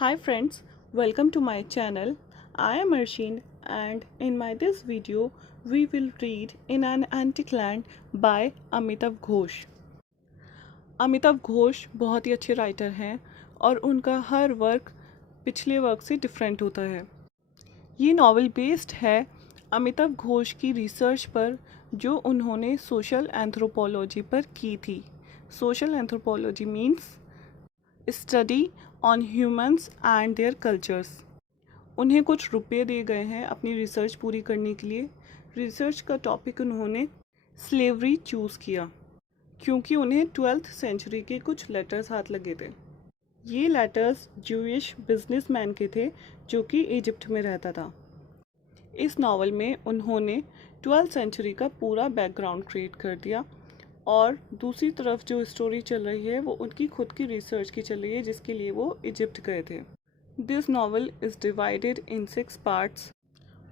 Hi friends, welcome to my channel. I am Arshin and in my this video we will read In an Antique Land by Amitabh Ghosh. Amitabh Ghosh बहुत ही अच्छे writer हैं और उनका her work पिछले work से different होता है। ये नॉवल बेस्ड है अमिताभ घोष की रिसर्च पर जो उन्होंने सोशल एंथ्रोपोलॉजी पर की थी। Social anthropology means study on humans and their cultures. उन्हें कुछ रुपए दिए गए हैं अपनी रिसर्च पूरी करने के लिए। रिसर्च का टॉपिक उन्होंने स्लेवरी चूज़ किया क्योंकि उन्हें 12th सेंचुरी के कुछ लेटर्स हाथ लगे थे। ये लेटर्स जूइश बिजनेसमैन के थे जो कि इजिप्ट में रहता था। इस नावल में उन्होंने 12th सेंचुरी का पूरा बैकग्राउंड क्रिएट कर दिया और दूसरी तरफ जो स्टोरी चल रही है वो उनकी खुद की रिसर्च की चल रही है जिसके लिए वो इजिप्ट गए थे। This novel is divided in 6 parts: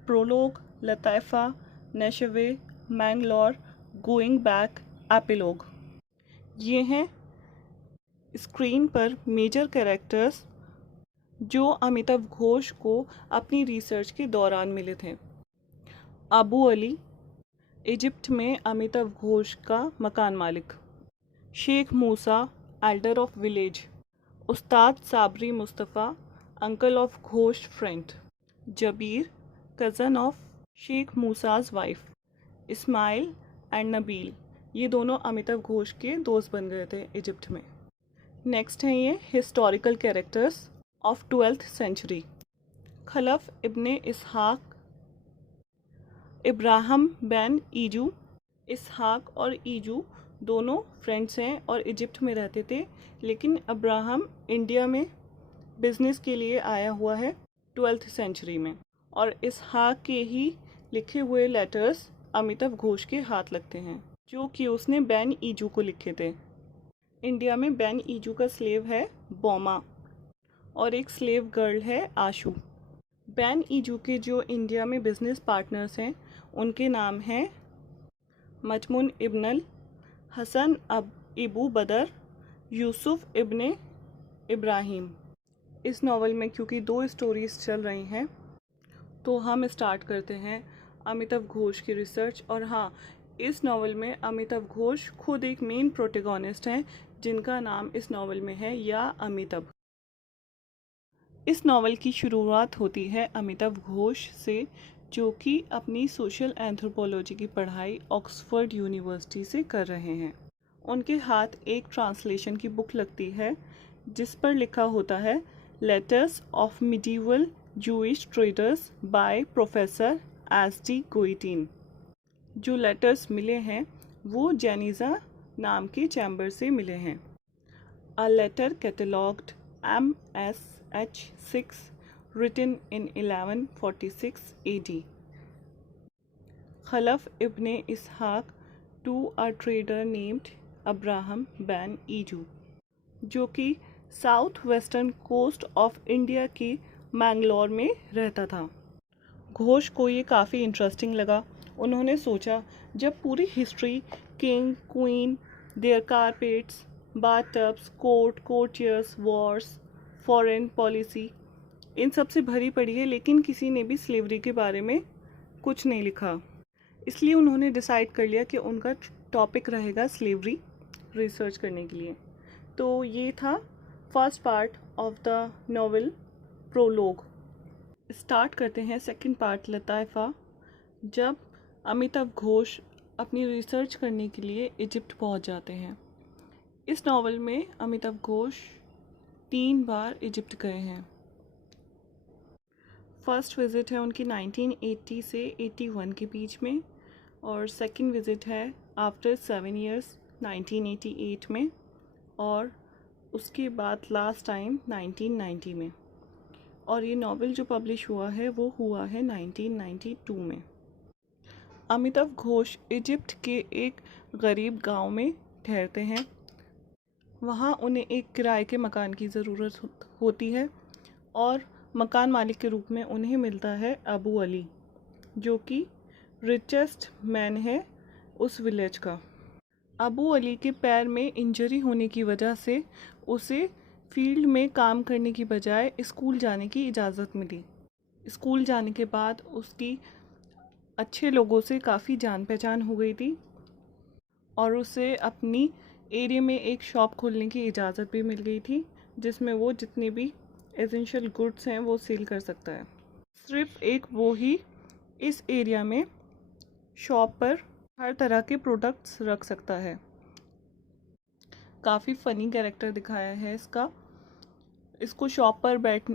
prologue, Lataifa, Nashawy, Mangalore, going back, epilogue. ये हैं स्क्रीन पर मेजर कैरेक्टर्स जो अमिताभ घोष को अपनी रिसर्च के दौरान मिले थे। अबू अली, इजिप्ट में अमिताभ घोष का मकान मालिक। Sheikh Musa, elder of village. Ustad Sabri Mustafa, uncle of Ghosh friend. Jabir, cousin of Sheikh Musa's wife. Ismail and Nabil, ये दोनों अमिताभ घोष के दोस्त बन गए थे इजिप्ट में। नेक्स्ट हैं ये historical characters of 12th century. Khalaf ibn Ishaq, Ibrahim Ben Yiju. Ishaq और ईजू दोनों फ्रेंड्स हैं और इजिप्ट में रहते थे, लेकिन अब्राहम इंडिया में बिजनेस के लिए आया हुआ है 12th सेंचुरी में और इसहाक के ही लिखे हुए लेटर्स अमिताभ घोष के हाथ लगते हैं जो कि उसने बैन ईजू को लिखे थे। इंडिया में बैन ईजू का स्लेव है बोमा और एक स्लेव गर्ल है आशू। बैन ईजू के जो इंडिया में बिजनेस पार्टनर्स हैं उनके नाम हैं मजमुन इब्नल, हसन इबू बदर, यूसुफ इब्ने इब्राहिम। इस नावल में क्योंकि 2 स्टोरीज चल रही हैं तो हम स्टार्ट करते हैं अमिताभ घोष की रिसर्च। और हाँ, इस नावल में अमिताभ घोष खुद एक मेन प्रोटैगनिस्ट हैं जिनका नाम इस नावल में है या अमिताभ। इस नावल की शुरुआत होती है अमिताभ घोष से जो कि अपनी सोशल एंथ्रोपोलॉजी की पढ़ाई ऑक्सफोर्ड यूनिवर्सिटी से कर रहे हैं। उनके हाथ एक ट्रांसलेशन की बुक लगती है जिस पर लिखा होता है letters of medieval Jewish traders by professor S D. Goitein. जो लेटर्स मिले हैं वो जेनिज़ा नाम के चैम्बर से मिले हैं। A letter catalogued MSH6 written in 1146 AD. Khalaf ibn Ishaq to a trader named Abraham ben Iju, जो कि south western coast of India के मैंगलोर में रहता था। घोष को ये काफ़ी इंटरेस्टिंग लगा। उन्होंने सोचा जब पूरी history king, queen, their carpets, bathtubs, courtiers, wars, foreign policy इन सब से भरी पड़ी है लेकिन किसी ने भी स्लेवरी के बारे में कुछ नहीं लिखा, इसलिए उन्होंने डिसाइड कर लिया कि उनका टॉपिक रहेगा स्लेवरी रिसर्च करने के लिए। तो ये था first part of the novel prologue. Start करते हैं सेकंड पार्ट लताइफा। जब अमिताभ घोष अपनी रिसर्च करने के लिए इजिप्ट पहुंच जाते हैं। इस नावल में अमिताभ घोष 3 बार इजिप्ट गए हैं। फर्स्ट विज़िट है उनकी 1980 से 81 के बीच में और सेकंड विज़िट है आफ्टर 7 इयर्स 1988 में और उसके बाद लास्ट टाइम 1990 में। और ये नावल जो पब्लिश हुआ है वो हुआ है 1992 में। अमिताभ घोष इजिप्ट के एक गरीब गांव में ठहरते हैं। वहाँ उन्हें एक किराए के मकान की ज़रूरत होती है और मकान मालिक के रूप में उन्हें मिलता है अबू अली जो कि रिचेस्ट मैन है उस विलेज का। अबू अली के पैर में इंजरी होने की वजह से उसे फील्ड में काम करने की बजाय स्कूल जाने की इजाज़त मिली। स्कूल जाने के बाद उसकी अच्छे लोगों से काफ़ी जान पहचान हो गई थी और उसे अपनी एरिया में एक शॉप खोलने की इजाज़त भी मिल गई थी, जिसमें वो जितने भी एसेंशियल गुड्स हैं वो सेल कर सकता है। सिर्फ एक वो ही इस एरिया में शॉप पर हर तरह के प्रोडक्ट्स रख सकता है। काफ़ी फ़नी कैरेक्टर दिखाया है इसका। इसको शॉप पर बैठ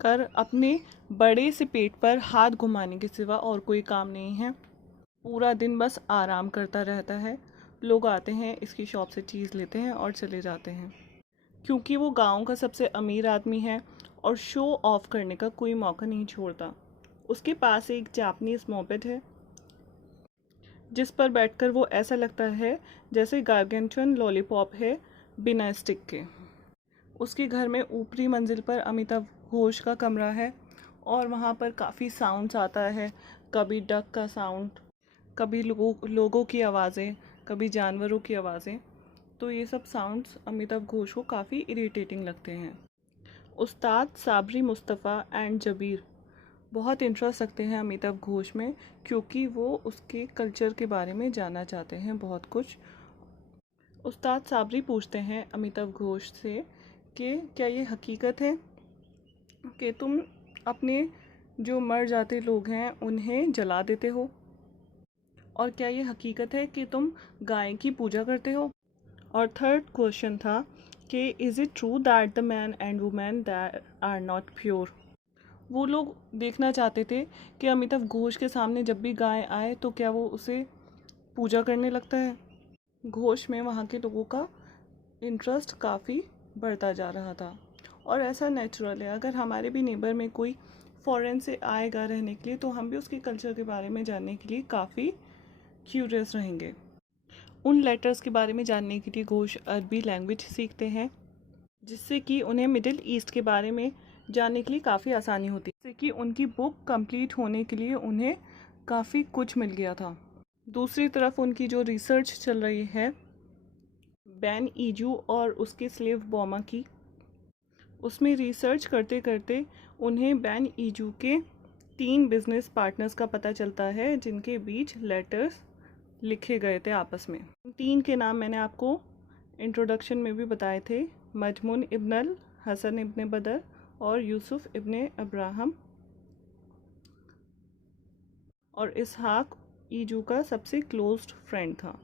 कर अपने बड़े से पेट पर हाथ घुमाने के सिवा और कोई काम नहीं है। पूरा दिन बस आराम करता रहता है। लोग आते हैं, इसकी शॉप से चीज़ लेते हैं और चले जाते हैं। क्योंकि वो गांव का सबसे अमीर आदमी है और शो ऑफ करने का कोई मौका नहीं छोड़ता। उसके पास एक जापानीज़ मोपेड है जिस पर बैठकर वो ऐसा लगता है जैसे गार्गेंटन लॉलीपॉप है बिना स्टिक के। उसके घर में ऊपरी मंजिल पर अमिताभ घोष का कमरा है और वहाँ पर काफ़ी साउंड्स आता है। कभी डक का साउंड, कभी लोगों की आवाज़ें, कभी जानवरों की आवाज़ें। तो ये सब साउंड्स अमिताभ घोष को काफ़ी इरिटेटिंग लगते हैं। उस्ताद साबरी मुस्तफ़ा एंड जबीर बहुत इंटरेस्ट रखते हैं अमिताभ घोष में, क्योंकि वो उसके कल्चर के बारे में जानना चाहते हैं बहुत कुछ। उस्ताद साबरी पूछते हैं अमिताभ घोष से कि क्या ये हकीकत है कि तुम अपने जो मर जाते लोग हैं उन्हें जला देते हो, और क्या ये हकीकत है कि तुम गाय की पूजा करते हो। और थर्ड क्वेश्चन था कि is it true that the man and women that are not pure. वो लोग देखना चाहते थे कि अमिताभ घोष के सामने जब भी गाय आए तो क्या वो उसे पूजा करने लगता है। घोष में वहाँ के लोगों का इंटरेस्ट काफ़ी बढ़ता जा रहा था। और ऐसा नेचुरल है, अगर हमारे भी नेबर में कोई फॉरेन से आएगा रहने के लिए तो हम भी उसके कल्चर के बारे में जानने के लिए काफ़ी क्यूरियस रहेंगे। उन लेटर्स के बारे में जानने के लिए घोष अरबी लैंग्वेज सीखते हैं, जिससे कि उन्हें मिडिल ईस्ट के बारे में जानने के लिए काफ़ी आसानी होती है। जिससे कि उनकी बुक कंप्लीट होने के लिए उन्हें काफ़ी कुछ मिल गया था। दूसरी तरफ उनकी जो रिसर्च चल रही है बैन ईजू और उसके स्लेव बॉमा की, उसमें रिसर्च करते करते उन्हें बैन ईजू के 3 बिजनेस पार्टनर्स का पता चलता है जिनके बीच लेटर्स लिखे गए थे आपस में। 3 के नाम मैंने आपको इंट्रोडक्शन में भी बताए थे, मजमून इब्न हसन इब्न बदर और यूसुफ इब्न अब्राहम। और इसहाक ईजू का सबसे क्लोज्ड फ्रेंड था।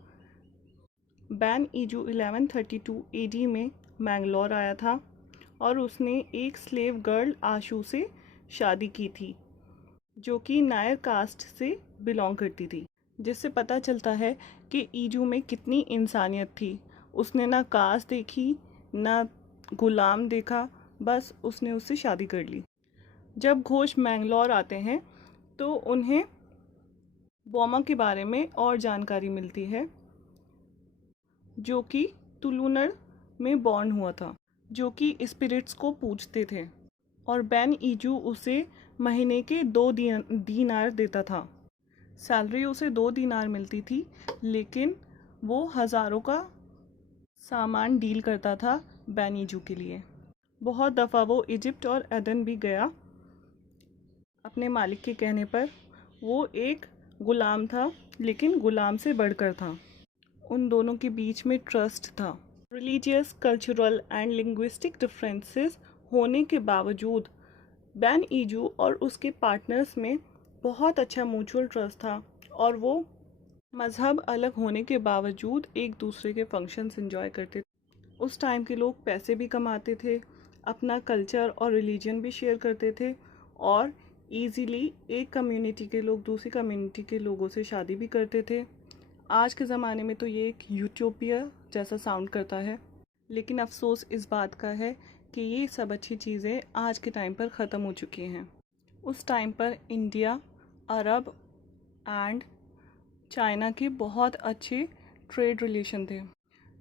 बैन ईजू 1132 एडी में मैंगलोर आया था और उसने एक स्लेव गर्ल आशू से शादी की थी जो कि नायर कास्ट से बिलोंग करती थी, जिससे पता चलता है कि ईजू में कितनी इंसानियत थी। उसने ना कास्ट देखी ना गुलाम देखा, बस उसने उससे शादी कर ली। जब घोष मैंगलोर आते हैं तो उन्हें बॉमा के बारे में और जानकारी मिलती है, जो कि तुलुनर में बॉर्न हुआ था, जो कि स्पिरिट्स को पूजते थे। और बैन ईजू उसे महीने के 2 दीनार देता था। सैलरी उसे 2 दीनार मिलती थी, लेकिन वो हज़ारों का सामान डील करता था बैन ईजू के लिए। बहुत दफ़ा वो इजिप्ट और एदन भी गया अपने मालिक के कहने पर। वो एक गुलाम था, लेकिन गुलाम से बढ़कर था। उन दोनों के बीच में ट्रस्ट था। Religious, cultural and linguistic differences होने के बावजूद बैन ईजू और उसके पार्टनर्स में बहुत अच्छा म्यूचुअल ट्रस्ट था और वो मज़हब अलग होने के बावजूद एक दूसरे के फंक्शंस एंजॉय करते थे। उस टाइम के लोग पैसे भी कमाते थे, अपना कल्चर और रिलीजन भी शेयर करते थे और ईज़िली एक कम्युनिटी के लोग दूसरी कम्युनिटी के लोगों से शादी भी करते थे। आज के ज़माने में तो ये एक यूटोपिया जैसा साउंड करता है, लेकिन अफसोस इस बात का है कि ये सब अच्छी चीज़ें आज के टाइम पर ख़त्म हो चुकी हैं। उस टाइम पर इंडिया, अरब एंड चाइना के बहुत अच्छे ट्रेड रिलेशन थे,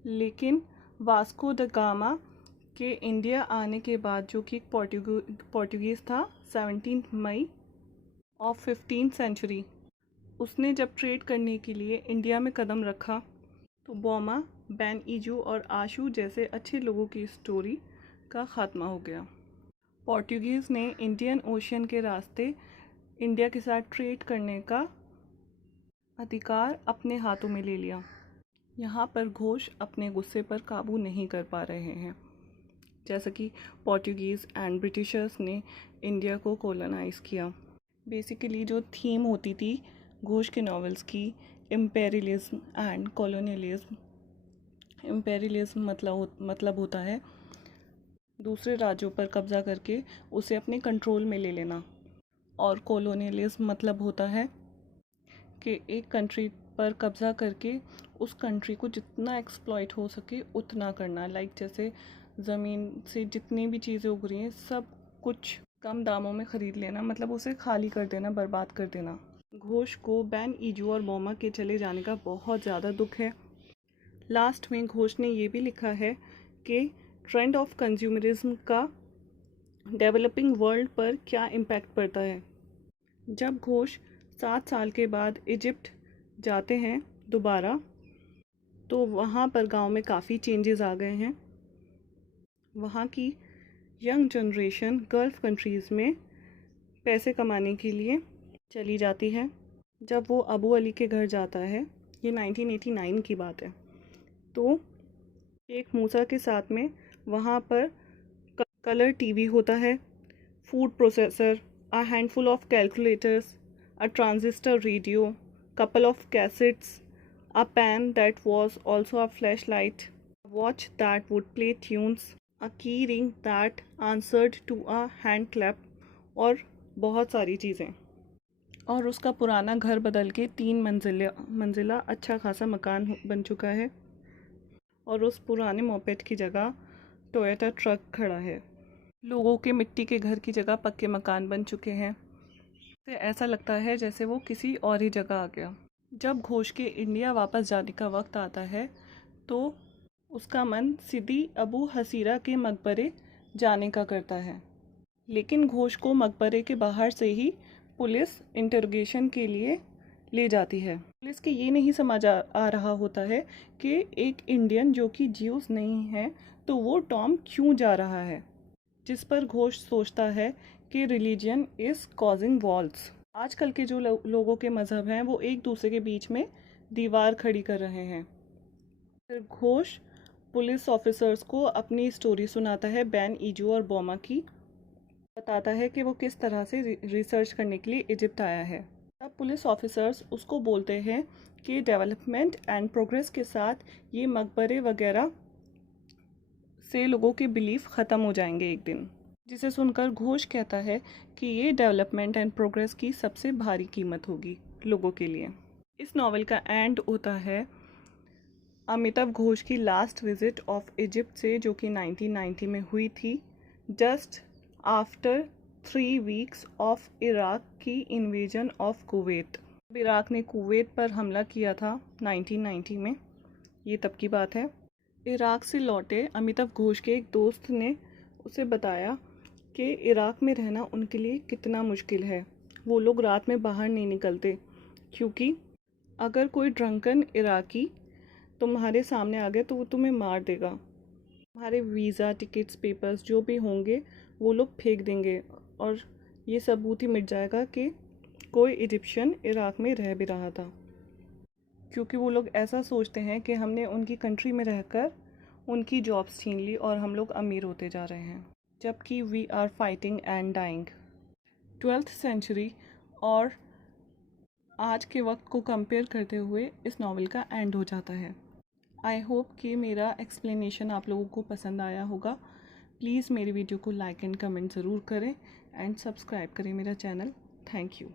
लेकिन वास्को द गामा के इंडिया आने के बाद, जो कि एक पोर्टुगीज़ था, 17 मई ऑफ 15th सेंचुरी, उसने जब ट्रेड करने के लिए इंडिया में कदम रखा तो बॉमा, बैन ईजू और आशू जैसे अच्छे लोगों की स्टोरी का ख़ात्मा हो गया। पोर्टुगीज़ ने इंडियन ओशियन के रास्ते इंडिया के साथ ट्रेड करने का अधिकार अपने हाथों में ले लिया। यहाँ पर घोष अपने गुस्से पर काबू नहीं कर पा रहे हैं। जैसा कि पोर्टुगीज़ एंड ब्रिटिशर्स ने इंडिया को कॉलोनाइज़ किया। बेसिकली जो थीम होती थी घोष के नॉवेल्स की, इम्पेरियलिज्म एंड कॉलोनियलिज्म। इम्पेरियलिज्म मतलब होता है दूसरे राज्यों पर कब्ज़ा करके उसे अपने कंट्रोल में ले लेना, और कॉलोनियलिज्म मतलब होता है कि एक कंट्री पर कब्ज़ा करके उस कंट्री को जितना एक्सप्लॉइट हो सके उतना करना। लाइक जैसे ज़मीन से जितनी भी चीज़ें उग रही हैं सब कुछ कम दामों में ख़रीद लेना, मतलब उसे खाली कर देना, बर्बाद कर देना। घोष को बैन ईजू और बोमा के चले जाने का बहुत ज़्यादा दुख है। लास्ट में घोष ने ये भी लिखा है कि ट्रेंड ऑफ कंज्यूमरिज्म का डेवलपिंग वर्ल्ड पर क्या इम्पैक्ट पड़ता है। जब घोष 7 साल के बाद इजिप्ट जाते हैं दोबारा, तो वहाँ पर गांव में काफ़ी चेंजेस आ गए हैं। वहाँ की यंग जनरेशन गल्फ़ कंट्रीज़ में पैसे कमाने के लिए चली जाती है। जब वो अबू अली के घर जाता है, ये 1989 की बात है, तो शेख मूसा के साथ में वहाँ पर कलर टीवी होता है, food processor, a handful of calculators, a transistor radio, couple of cassettes, a pen that was also a flashlight, a watch that would play tunes, a key ring that answered to a hand clap, और बहुत सारी चीज़ें। और उसका पुराना घर बदल के 3 मंजिला अच्छा खासा मकान बन चुका है, और उस पुराने मोपेड की जगह टोयोटा ट्रक खड़ा है। लोगों के मिट्टी के घर की जगह पक्के मकान बन चुके हैं। से ऐसा लगता है जैसे वो किसी और ही जगह आ गया। जब घोष के इंडिया वापस जाने का वक्त आता है, तो उसका मन सिदी अबू हसीरा के मकबरे जाने का करता है, लेकिन घोष को मकबरे के बाहर से ही पुलिस इंटरोगेशन के लिए ले जाती है। पुलिस के ये नहीं समझ आ रहा होता है कि एक इंडियन जो कि ज्यूस नहीं है, तो वो टॉम क्यों जा रहा है, जिस पर घोष सोचता है कि रिलीजन इज़ कॉजिंग वॉल्स। आजकल के जो लोगों के मज़हब हैं वो एक दूसरे के बीच में दीवार खड़ी कर रहे हैं। फिर घोष पुलिस ऑफिसर्स को अपनी स्टोरी सुनाता है बैन ईजू और बोमा की, बताता है कि वो किस तरह से रिसर्च करने के लिए इजिप्ट आया है। तब पुलिस ऑफिसर्स उसको बोलते हैं कि डेवलपमेंट एंड प्रोग्रेस के साथ ये मकबरे वगैरह से लोगों के बिलीफ ख़त्म हो जाएंगे एक दिन, जिसे सुनकर घोष कहता है कि ये डेवलपमेंट एंड प्रोग्रेस की सबसे भारी कीमत होगी लोगों के लिए। इस नावल का एंड होता है अमिताव घोष की लास्ट विजिट ऑफ इजिप्ट से, जो कि 1990 में हुई थी, just after 3 weeks of Iraq की इन्वेजन ऑफ कुवैत। इराक ने कुवैत पर हमला किया था 1990 में, ये तब की बात है। इराक से लौटे अमिताव घोष के एक दोस्त ने उसे बताया कि इराक में रहना उनके लिए कितना मुश्किल है। वो लोग रात में बाहर नहीं निकलते, क्योंकि अगर कोई ड्रंकन इराकी तुम्हारे सामने आ गया तो वो तुम्हें मार देगा। तुम्हारे वीज़ा, टिकट्स, पेपर्स जो भी होंगे वो लोग फेंक देंगे, और ये सबूत ही मिट जाएगा कि कोई इजिप्शियन इराक में रह भी रहा था। क्योंकि वो लोग ऐसा सोचते हैं कि हमने उनकी कंट्री में रहकर उनकी जॉब्स छीन ली और हम लोग अमीर होते जा रहे हैं, जबकि we are fighting and dying. 12th century और आज के वक्त को कंपेयर करते हुए इस नावल का एंड हो जाता है। आई होप कि मेरा एक्सप्लेनेशन आप लोगों को पसंद आया होगा। प्लीज़ मेरी वीडियो को लाइक एंड कमेंट ज़रूर करें एंड सब्सक्राइब करें मेरा चैनल। Thank you.